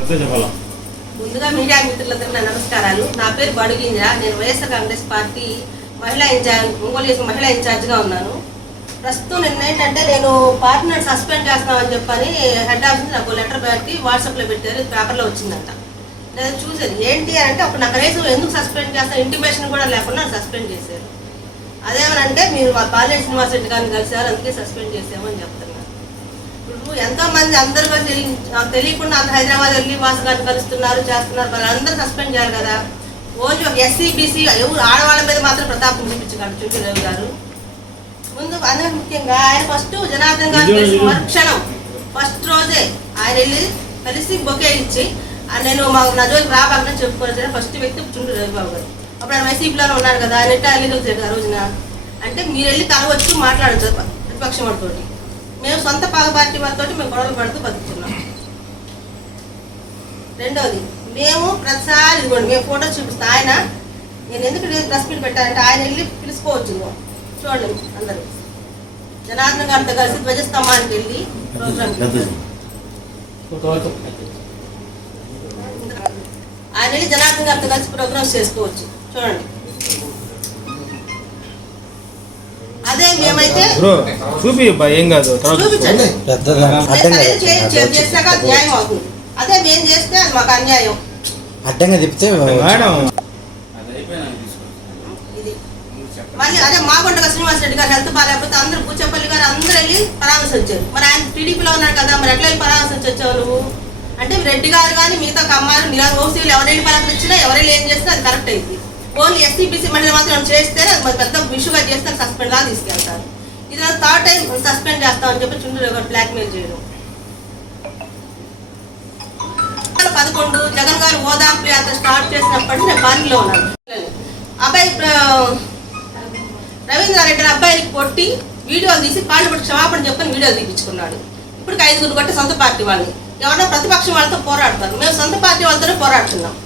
ముందుగా మీడియా మిత్రులందరికీ నా నమస్కారాలు. నా పేరు బడుగింజ. నేను వైఎస్ఆర్ కాంగ్రెస్ పార్టీ ఒంగోలు మహిళా ఇన్ఛార్జ్గా ఉన్నాను. ప్రస్తుతం ఏంటంటే నేను పార్టీని సస్పెండ్ చేస్తామని చెప్పని హెడ్ ఆఫీస్ నాకు లెటర్ పెట్టి వాట్సాప్లో పెట్టారు, పేపర్లో వచ్చిందంట. నేను చూసేది ఏంటి అంటే అప్పుడు నాకు కనీసం ఎందుకు సస్పెండ్ చేస్తాను ఇంటిమేషన్ కూడా లేకుండా సస్పెండ్ చేశారు. అదేమనంటే మీరు మా బాలేశ్వర శ్రీనివాస్ రెడ్డి గారిని కలిసారు, అందుకే సస్పెండ్ చేసామని చెప్తున్నారు. ఇప్పుడు ఎంతోమంది అందరూ తెలియకుండా అంత హైదరాబాద్ వెళ్ళి వాసు గారిని కలుస్తున్నారు, చేస్తున్నారు. వాళ్ళందరూ సస్పెండ్ చేయాలి కదా. ఓన్లీ ఒక ఎస్సీ బీసీ ఎవరు ఆడవాళ్ళ మీద మాత్రం ప్రతాపం చూపించగలరు చుట్టూ రవి గారు. ముందు అందరూ ముఖ్యంగా ఆయన ఫస్ట్ జనార్దన్ గారు కలిసి మరుక్షణం ఫస్ట్ రోజే ఆయన వెళ్ళి కలిసి బొకే ఇచ్చి నేను నా జోలికి రాబాకని చెప్పుకోవాల్సిన ఫస్ట్ వ్యక్తి చుండ్రు రవిబాబు గారు. అప్పుడు ఆయన వైసీపీలోనే ఉన్నారు కదా, ఆయన ఎట్లా వెళ్ళి ఆ రోజున అంటే మీరు వెళ్ళి కలవచ్చు మాట్లాడచ్చు ప్రతిపక్షం వాడితో. మేము సొంత పార్టీ వారితో మేము గొడవలు పడుతూ బతుకుతున్నాం. రెండవది మేము ప్రతిసారి ఇదిగోండి మేము ఫోటోస్ చూపిస్తాం. ఆయన నేను ఎందుకు ప్రెస్ మీట్ పెట్టానంటే ఆయన వెళ్ళి పిలుచుకోవచ్చు. చూడండి అందరూ జనార్దన్ గారితో కలిసి ధ్వజస్తంభానికి వెళ్ళి ప్రోగ్రామ్ ఆయన వెళ్ళి జనార్దన్ గారితో కలిసి ప్రోగ్రామ్స్ చేసుకోవచ్చు. చూడండి అదే మేమైతే చేసినాక న్యాయం అవుతుంది. అదే మేము చేస్తే అది మాకు అన్యాయం. అడ్డంగా చెప్తే మళ్ళీ అదే మాగుండగా శ్రీనివాస్ రెడ్డి గారు హెల్త్ బాగాలేకపోతే అందరూ బుచ్చపల్లి గారు అందరూ వెళ్ళి పరామర్శించారు. మరి ఆయన టీడీపీలో ఉన్నారు కదా, మరి ఎట్లా వెళ్ళి పరామర్శించి వచ్చావు నువ్వు అంటే రెడ్డి గారు కానీ మిగతా కమ్మారు ఓసీలు ఎవరైనా పరామర్శించినా ఎవరైనా ఏం చేసినా అది కరెక్ట్ అయింది. ఓన్లీ ఎస్సీబీసీ మహిళలు మాత్రం చేస్తే అది పెద్ద ఇష్యూగా చేస్తే సస్పెండ్ లాగా తీసుకెళ్తారు. ఇది థర్డ్ టైం సస్పెండ్ చేస్తామని చెప్పి చుండ్రు బ్లాక్మెయిల్ చేయడం. 11 జగన్ గారు ఓదాంపు యాత్ర స్టార్ట్ చేసినప్పటి నేను పార్టీలో ఉన్నాను. అబ్బాయి రవీంద్రారెడ్డి అబ్బాయికి కొట్టి వీడియోలు తీసి కాళ్ళు పట్టి క్షమాపణ చెప్పని వీడియోలు తీపించుకున్నాడు. ఇప్పుడు 5 కొట్టి సొంత పార్టీ వాళ్ళని ఎవరన్నా ప్రతిపక్షం వాళ్ళతో పోరాడతారు. మేము సొంత పార్టీ వాళ్ళతోనే పోరాడుతున్నాం.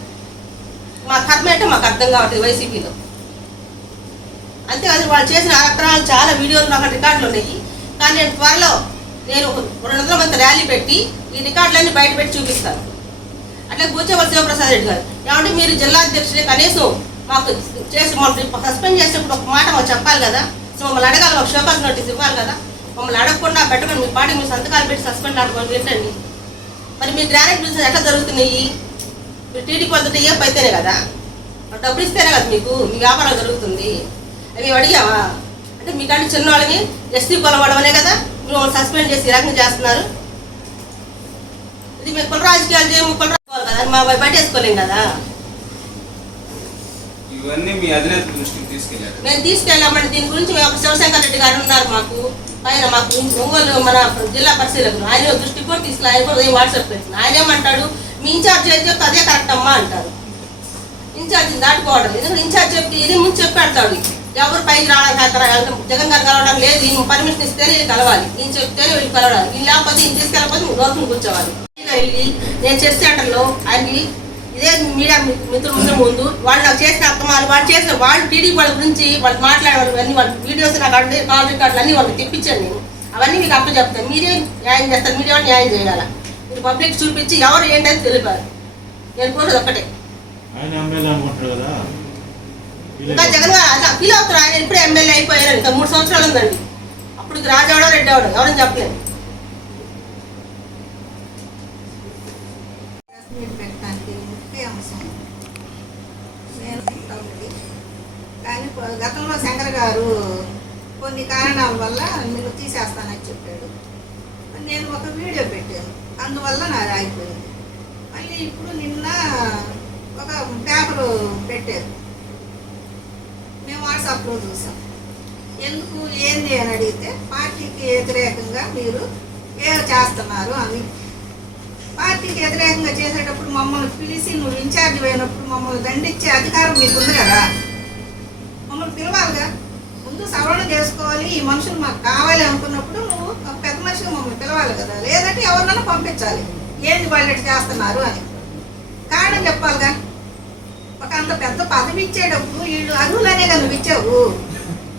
మా కర్మ అంటే మాకు అర్థం కావట్లేదు వైసీపీలో. అంతేకాదు వాళ్ళు చేసిన అక్రమాలు చాలా వీడియోలు నాకు రికార్డులు ఉన్నాయి. కానీ నేను త్వరలో 200 మంది ర్యాలీ పెట్టి ఈ రికార్డులన్నీ బయట పెట్టి చూపిస్తాను. అట్లా కూర్చోవలసి శివప్రసాద్ రెడ్డి గారు ఏమంటే మీరు జిల్లా అధ్యక్షులే కనీసం మాకు చేసి మమ్మల్ని సస్పెండ్ చేసేప్పుడు ఒక మాట మాకు చెప్పాలి కదా, మమ్మల్ని అడగాలి, ఒక షోకాస్ నోటీస్ ఇవ్వాలి కదా. మమ్మల్ని అడగకుండా పెట్టకుండా మీ పార్టీ మీరు సంతకాలు పెట్టి సస్పెండ్ ఆడుకోవాలి ఏంటండి. మరి మీ గ్రానైట్ బిజినెస్ ఎట్లా జరుగుతున్నాయి? మీరు టీడీపీ వాళ్ళతో ఏం అయితేనే కదా, డబ్బులు ఇస్తేనే కదా మీకు మీ వ్యాపారం జరుగుతుంది. అవి అడిగావా అంటే మీకంటే చిన్న వాళ్ళని ఎస్సీ కులం వాడమనే కదా మీరు సస్పెండ్ చేసి ఈ రకంగా చేస్తున్నారు. ఇది మేము కుల రాజకీయాలు చేయము, కుల రాజకీయాలు కదా మా పట్టేసుకోలేం కదా. ఇవన్నీ మీ అధినేత దృష్టికి తీసుకెళ్ళారు. మేము తీసుకెళ్ళామంటే దీని గురించి మేము శివశంకర్ రెడ్డి గారు ఉన్నారు మాకు పైన మాకు ఒంగోలు మన జిల్లా పరిశీలకులు ఆయన దృష్టికి కూడా తీసుకెళ్ళి ఆయన కూడా వాట్సాప్ పెట్టిన ఆయన ఏమంటాడు మీ ఇన్ఛార్జ్ ఏం చెప్తే అదే కరెక్ట్ అమ్మా అంటారు. ఇన్ఛార్జిని దాటుకోవడం ఎందుకంటే ఇన్ఛార్జ్ చెప్తే ఇది ముందు చెప్పి పెడతాడు. ఎవరు పైకి రావడానికి జగన్ గారు కలవడం లేదు, ఈయన పర్మిషన్ ఇస్తేనే వీళ్ళు కలవాలి, ఈయన చెప్తేనే వీళ్ళు కలవాలి, వీళ్ళు లేకపోతే ఈయన తీసుకెళ్ళకపోతే గవర్నమెంట్ కూర్చోవాలి. వెళ్ళి నేను చెస్ సెంటర్లో ఆయనకి ఇదే మీడియా మిత్రుల ముందు వాళ్ళు నాకు చేసిన అక్రమాలు వాళ్ళు టీడీపీ వాళ్ళ గురించి వాళ్ళు మాట్లాడేవాళ్ళు అన్ని వాళ్ళ వీడియోస్ నాకు కాల్ రికార్డులు అన్నీ వాళ్ళకి తెప్పించాను. నేను అవన్నీ మీకు అప్పు చెప్తాను. మీరే న్యాయం చేస్తారు, మీరే న్యాయం చేయాలి. మీరు పబ్లిక్ చూపించి ఎవరు ఏంటని తెలిపారు. నేను కోరేది ఒక్కటే. ఇంకా జగన్ గారు అట్లా ఫీల్ అవుతారు. ఆయన ఇప్పుడే ఎమ్మెల్యే అయిపోయారు, ఇంకా 3 సంవత్సరాలు ఉందండి. అప్పుడు రాజు అవడం రెడ్డి అవడం ఎవరని చెప్పలేదు. కానీ గతంలో శంకర్ గారు కొన్ని కారణాల వల్ల మీరు తీసేస్తానని చెప్పాడు. నేను ఒక వీడియో పెట్టాను, అందువల్ల నాది ఆగిపోయింది. మళ్ళీ ఇప్పుడు నిన్న ఒక పేపరు పెట్టారు, మేము వాట్సాప్లో చూసాం. ఎందుకు ఏంది అని అడిగితే పార్టీకి వ్యతిరేకంగా మీరు ఏం చేస్తున్నారు అని. పార్టీకి వ్యతిరేకంగా చేసేటప్పుడు మమ్మల్ని పిలిచి నువ్వు ఇన్ఛార్జ్ అయినప్పుడు మమ్మల్ని దండించే అధికారం మీకు ఉంది కదా, మమ్మల్ని పిలవాలిగా. ముందు సవరణ చేసుకోవాలి, ఈ మనుషులు మాకు కావాలి అనుకున్నప్పుడు నువ్వు పెద్ద మనిషిగా మమ్మల్ని పిలవాలి కదా, లేదంటే ఎవరినైనా పంపించాలి ఏంది వాళ్ళు చేస్తున్నారు అని కారణం చెప్పాలిగా. ఒక అంత పెద్ద పదవి ఇచ్చేటప్పుడు వీళ్ళు అర్హులనే కదా నువ్వు ఇచ్చావు,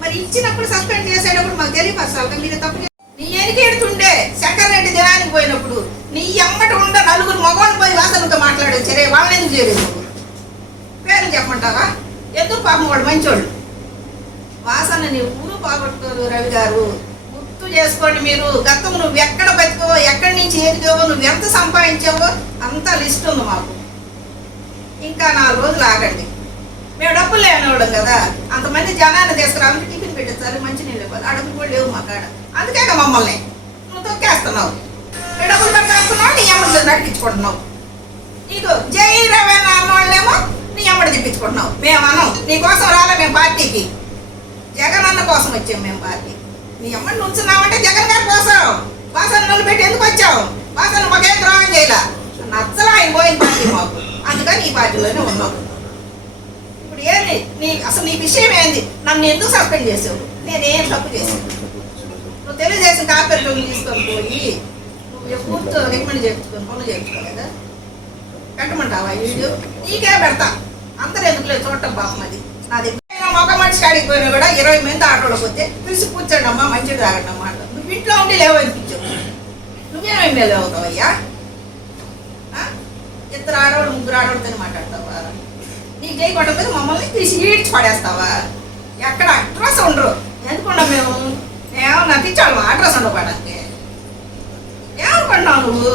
మరి ఇచ్చినప్పుడు సస్పెండ్ చేసేటప్పుడు మాకు తెలియపరచాలిగా. మీరు తప్పు నీ ఎనికేడుతుండే శంకర్ రెడ్డి దినానికి పోయినప్పుడు నీ ఎమ్మట ఉండ 4 మగవాళ్ళు పోయి వాసన పాపం వాడు మంచోళ్ళు. వాసన నీ ఊరు పోగొట్టుకోరు రవి గారు, గుర్తు చేసుకోండి మీరు. గతం నువ్వు ఎక్కడ బతికావో, ఎక్కడి నుంచి ఎదిగావో, నువ్వు ఎంత సంపాదించావో అంతా లిస్ట్ ఉంది మాకు. ఇంకా 4 రోజులు ఆగండి. మేము డబ్బులు లేనివాడు కదా, అంతమంది జనాన్ని తీసుకురావాలంటే టిఫిన్ పెట్టేస్తారు, మంచినీళ్ళు ఇవ్వాలి. ఆ డబ్బులు కూడా లేవు మా కాడ. అందుకే మమ్మల్ని నువ్వు తొక్కేస్తున్నావు. నీ డబ్బులు కట్టాడుతున్నావు, నీ అమ్మడితో నడిపించుకుంటున్నావు. నీకు జై రవేణ అన్నవాళ్ళేమో నీ అమ్మడి తెప్పించుకుంటున్నావు. మేము అనం నీకోసం రాలే, మేము పార్టీకి జగన్ అన్న కోసం వచ్చాము. మేము పార్టీ నీ అమ్మని ఉంచున్నామంటే జగన్ గారి కోసం. వాసన నిలబెట్టి ఎందుకు వచ్చావు? వాసన మాకేం ద్రోహం చేయాల, నచ్చలా ఆయన పోయిన పార్టీ మాకు. అందుకని ఈ పార్టీలోనే ఉన్నావు. ఇప్పుడు ఏంది అసలు నీ విషయం ఏంది? నన్ను ఎందుకు సస్పెండ్ చేసావు? నేనేం తప్పు చేశాను? నువ్వు తెలుగుదేశం కార్పొరేటర్లు తీసుకొని పోయి నువ్వు పూర్తి రికమెండ్ చేయించుకొని పనులు చేయించుకోలేదా? పెట్టమంటావా వీడియో? నీకే పెడతా. అందరూ ఎందుకు లేదు చూడటం పాపం. అది నా దగ్గర ఒక మనిషి కాడికి పోయినా కూడా 20 మంది ఆటోలోకి వస్తే పిలిచి కూర్చోండి అమ్మా, మంచిది తాగండి అమ్మా అంట. నువ్వు ఇంట్లో ఉండి లేవనిపించావు. నువ్వేమేమి మీద అవుతావయ్యా? 2 ఆడవాళ్ళు 3 ఆడవాళ్ళతో మాట్లాడతావా? నీకు చేయకుండా మమ్మల్ని తీసి ఈడ్చి పడేస్తావా? ఎక్కడ అడ్రస్ ఉండరు. ఎందుకున్నాం మేము? ఏమన్నా పిచ్చాడు అడ్రస్ ఉండకూడడానికి. ఏమనుకున్నావు నువ్వు?